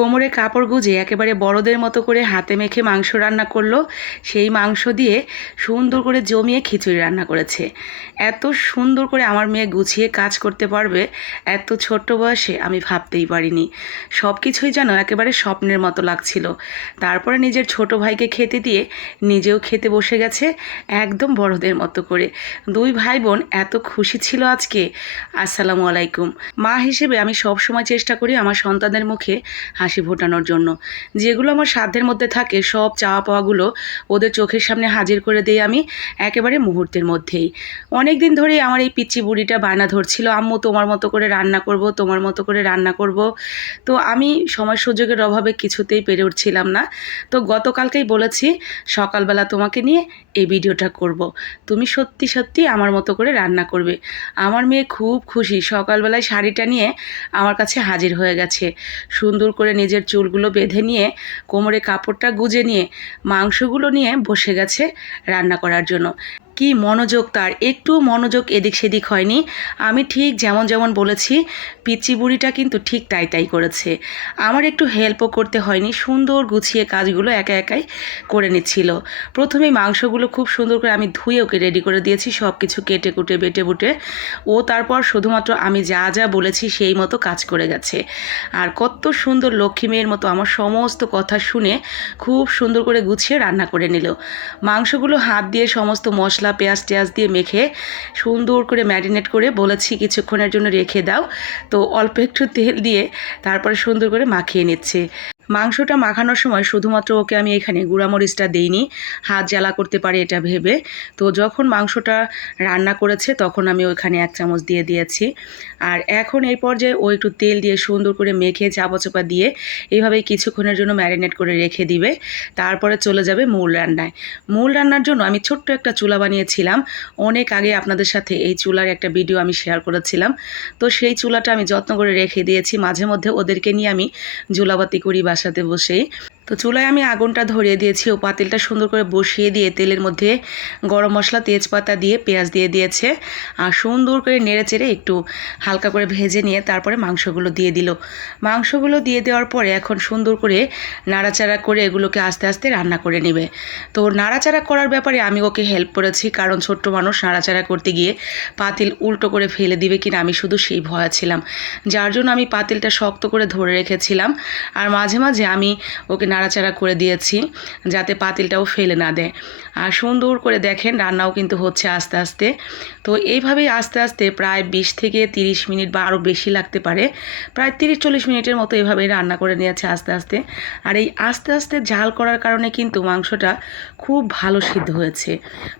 কোমরে কাপড় গুজে একেবারে বড়দের মতো করে হাতে মেখে মাংস রান্না করল, সেই মাংস দিয়ে সুন্দর করে জমিয়ে খিচুড়ি রান্না করেছে। এত সুন্দর করে আমার মেয়ে গুছিয়ে কাজ করতে পারবে, এত ছোট্ট বয়সে আমি ভাবতেই পারিনি। সব কিছুই যেন একেবারে স্বপ্নের মতো লাগছিল। তারপরে নিজের ছোট ভাইকে খেতে দিয়ে নিজেও খেতে বসে গেছে একদম বড়দের মতো করে। দুই ভাই বোন এত খুশি ছিল আজকে। আসসালামু আলাইকুম। মা হিসেবে আমি সব সময় চেষ্টা করি আমার সন্তানদের মুখে হাসি ফোটানোর জন্য। যেগুলো আমার সাধ্যের মধ্যে থাকে, সব চাওয়া পাওয়াগুলো ওদের চোখের সামনে হাজির করে দিই আমি একেবারে মুহূর্তের মধ্যেই। অনেক দিন ধরেই আমার এই পিচ্চি বুড়িটা বায়না ধরছিল, আম্মু, তোমার মতো করে রান্না করব, তোমার মতো করে রান্না করব। তো আমি সময় সুযোগের অভাবে কিছুতেই পেরে উঠছিলাম না। তো গতকালকেই বলেছি, সকালবেলা তোমাকে নিয়ে এই ভিডিওটা করব। তুমি সত্যি সত্যি আমার মতো করে রান্না করবে। আমার মেয়ে খুব খুশি, সকালবেলায় শাড়িটা নিয়ে আমার কাছে হাজির হয়ে গেছে। সুন্দর করে নিজের চুলগুলো বেঁধে নিয়ে, কোমরে কাপড়টা গুজে নিয়ে, মাংসগুলো নিয়ে বসে গেছে রান্না করার জন্য। কি মনোযোগ তার? একটু মনোযোগ এদিক সেদিক হয়নি। আমি ঠিক যেমন যেমন বলেছি পিচি বুড়িটা কিন্তু ঠিক তাই তাই করেছে। আমার একটু হেল্পও করতে হয়নি, সুন্দর গুছিয়ে কাজগুলো একা একাই করে নিচ্ছিল। প্রথমে মাংসগুলো খুব সুন্দর করে আমি ধুয়ে ওকে রেডি করে দিয়েছি সব কিছু কেটে কুটে বেটে বুটে। ও তারপর শুধুমাত্র আমি যা যা বলেছি সেই মতো কাজ করে গেছে। আর কত সুন্দর লক্ষ্মী মেয়ের মতো আমার সমস্ত কথা শুনে খুব সুন্দর করে গুছিয়ে রান্না করে নিল। মাংসগুলো হাত দিয়ে সমস্ত মশলা পেঁয়াজ টেয়াজ দিয়ে মেখে সুন্দর করে ম্যারিনেট করে বলেছি কিছুক্ষণের জন্য রেখে দাও। তো অল্প একটু তেল দিয়ে তারপরে সুন্দর করে মাখিয়ে নিচ্ছে। মাংসটা মাখানোর সময় শুধুমাত্র ওকে আমি এখানে গুঁড়ামরিচটা দিইনি, হাত জ্বালা করতে পারে এটা ভেবে। তো যখন মাংসটা রান্না করেছে তখন আমি ওইখানে এক চামচ দিয়ে দিয়েছি। আর এখন এই পর্যায়ে ও একটু তেল দিয়ে সুন্দর করে মেখে চাপা চাপা দিয়ে এইভাবেই কিছুক্ষণের জন্য ম্যারিনেট করে রেখে দিবে। তারপরে চলে যাবে মূল রান্নায়। মূল রান্নার জন্য আমি ছোট্ট একটা চুলা বানিয়েছিলাম। অনেক আগে আপনাদের সাথে এই চুলার একটা ভিডিও আমি শেয়ার করেছিলাম। তো সেই চুলাটা আমি যত্ন করে রেখে দিয়েছি। মাঝে মধ্যে ওদেরকে নিয়ে আমি জুলাবাতি করি বাসাতে বসেই তো চুলায় আমি আগুনটা ধরিয়ে দিয়েছি, ও পাতিলটা সুন্দর করে বসিয়ে দিয়ে তেলের মধ্যে গরম মশলা, তেজপাতা দিয়ে পেঁয়াজ দিয়ে দিয়েছে। আর সুন্দর করে নেড়ে চেড়ে একটু হালকা করে ভেজে নিয়ে তারপরে মাংসগুলো দিয়ে দিল। মাংসগুলো দিয়ে দেওয়ার পরে এখন সুন্দর করে নাড়াচাড়া করে এগুলোকে আস্তে আস্তে রান্না করে নেবে। তো নাড়াচাড়া করার ব্যাপারে আমি ওকে হেল্প করেছি, কারণ ছোট্ট মানুষ নাড়াচাড়া করতে গিয়ে পাতিল উল্টো করে ফেলে দিবে কিনা আমি শুধু সেই ভয় ছিলাম। যার জন্য আমি পাতিলটা শক্ত করে ধরে রেখেছিলাম। আর মাঝে মাঝে আমি ওকে নাড়াচাড়া করে দিয়েছি যাতে পাতিলটাও ফেলে না দেয়। আর সুন্দর করে দেখেন রান্নাও কিন্তু হচ্ছে আস্তে আস্তে। তো এইভাবেই আস্তে আস্তে প্রায় বিশ থেকে তিরিশ মিনিট বা আরও বেশি লাগতে পারে। প্রায় তিরিশ চল্লিশ মিনিটের মতো এভাবেই রান্না করে নিয়েছে আস্তে আস্তে। আর এই আস্তে আস্তে ঝাল করার কারণে কিন্তু মাংসটা খুব ভালো সিদ্ধ হয়েছে।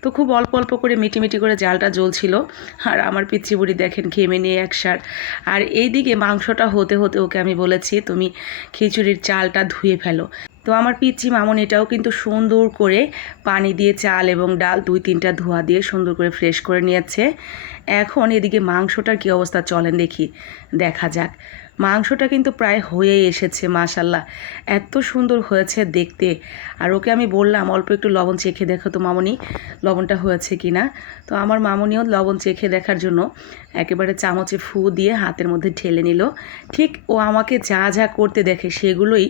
তো খুব অল্প অল্প করে মিটি মিটি করে জালটা জ্বলছিল। আর আমার পিচ্ছি বুড়ি দেখেন ঘেমে নিয়ে একসার আর এইদিকে মাংসটা হতে হতে ওকে আমি বলেছি, তুমি খিচুড়ির চালটা ধুয়ে ফেলো। তো আমার পিচ্ছি মামন এটাও কিন্তু সুন্দর করে পানি দিয়ে চাল এবং ডাল দুই তিনটা ধোয়া দিয়ে সুন্দর করে ফ্রেশ করে নিয়েছে। এখন এদিকে মাংসটার কী অবস্থা চলেন দেখি। দেখা যাক। মাংসটা কিন্তু প্রায় হয়েই এসেছে মাশাল্লাহ এত সুন্দর হয়েছে দেখতে। আর ওকে আমি বললাম, অল্প একটু লবণ চেখে দেখো তো মামনি, লবণটা হয়েছে কি না তো আমার মামনিও লবণ চেখে দেখার জন্য একেবারে চামচে ফু দিয়ে হাতের মধ্যে ঢেলে নিল। ঠিক ও আমাকে যা যা করতে দেখে সেগুলোই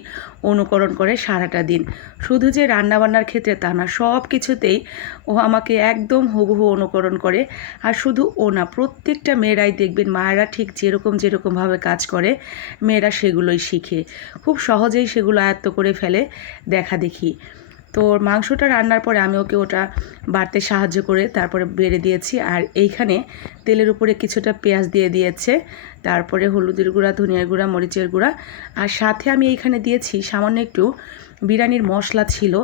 অনুকরণ করে সারাটা দিন। শুধু যে রান্নাবান্নার ক্ষেত্রে তা না, সব কিছুতেই ও আমাকে একদম হুবহু অনুকরণ করে। আর শুধু ও না, প্রত্যেকটা মেয়েরাই দেখবেন, মায়েরা ঠিক যেরকম যেরকমভাবে কাজ করে মেয়েরা সেগুলোই শিখে। খুব সহজেই সেগুলো আয়ত্ত করে ফেলে দেখা দেখি। তো মাংসটা রান্নার পরে আমি ওকে ওটা বাড়তে সাহায্য করে তারপরে বেড়ে দিয়েছি। আর এইখানে তেলের উপরে কিছুটা পেঁয়াজ দিয়ে দিয়েছে, তারপরে হলুদের গুঁড়া, ধনিয়ার গুঁড়া, মরিচের গুঁড়া। আর সাথে আমি এইখানে দিয়েছি সামান্য একটু বিরিয়ানির মশলা ছিল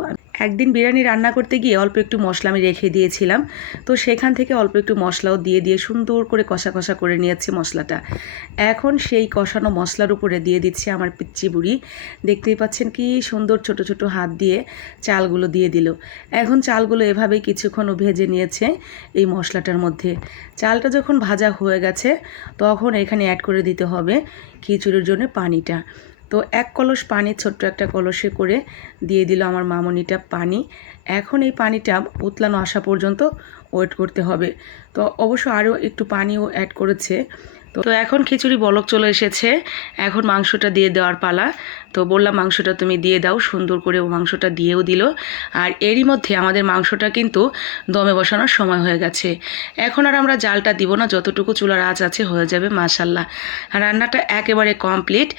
একদিন বিরিয়ানি রান্না করতে গিয়ে অল্প একটু মশলা আমি রেখে দিয়েছিলাম। তো সেখান থেকে অল্প একটু মশলাও দিয়ে দিয়ে সুন্দর করে কষা কষা করে নিয়েছি মশলাটা। এখন সেই কষানো মশলার উপরে দিয়ে দিচ্ছি আমার পিচ্চি বুড়ি। দেখতেই পাচ্ছেন কি সুন্দর ছোট ছোট হাত দিয়ে চালগুলো দিয়ে দিল। এখন চালগুলো এভাবেই কিছুক্ষণ ভেজে নিয়েছে এই মশলাটার মধ্যে। চালটা যখন ভাজা হয়ে গেছে, তখন এখানে অ্যাড করে দিতে হবে খিচুড়ির জন্য পানিটা। তো এক কলস পানি, ছোট্ট একটা কলসে করে দিয়ে দিল আমার মামনিটা পানি। এখন এই পানিটা উতলানো আসা পর্যন্ত ওয়েট করতে হবে। তো অবশ্য আরও একটু পানিও অ্যাড করেছে। তো এখন খিচুড়ি বলক চলে এসেছে। এখন মাংসটা দিয়ে দেওয়ার পালা। তো বললাম, মাংসটা তুমি দিয়ে দাও। সুন্দর করে ও মাংসটা দিয়েও দিল। আর এরই মধ্যে আমাদের মাংসটা কিন্তু দমে বসানোর সময় হয়ে গেছে। এখন আর আমরা জালটা দিব না, যতটুকু চুলার আঁচ আছে হয়ে যাবে মাশাল্লাহ রান্নাটা একেবারে কমপ্লিট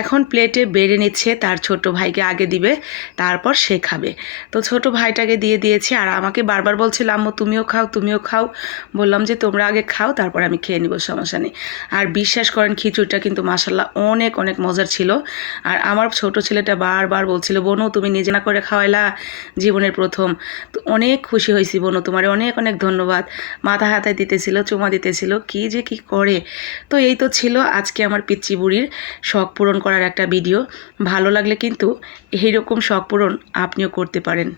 এখন প্লেটে বেড়ে নিচ্ছে, তার ছোট ভাইকে আগে দিবে, তারপর সে খাবে। তো ছোট ভাইটাকে দিয়ে দিয়েছে, আর আমাকে বারবার বলছিল, আম্মু, তুমিও খাও তুমিও খাও। বললাম যে, তোমরা আগে খাও, তারপর আমি খেয়ে নিব, সমস্যা নেই। আর বিশ্বাস করেন, খিচুড়িটা কিন্তু মাসাল্লাহ অনেক অনেক মজার ছিল। আর আমার ছোট ছেলেটা বারবার বলছিল, বোনু, তুমি নিজে না করে খাওয়াইলা জীবনের প্রথম। তো অনেক খুশি হয়েছি বোনু, তোমার অনেক অনেক ধন্যবাদ। মাথা হাতায় দিতেছিল, চুমা দিতেছিল, কি যে কি করে। তো এই তো ছিল আজকে আমার পিচ্চি বুড়ির শখ পূরণ করার একটা ভিডিও। ভালো লাগলে কিন্তু এইরকম শখ পূরণ আপনিও করতে পারেন।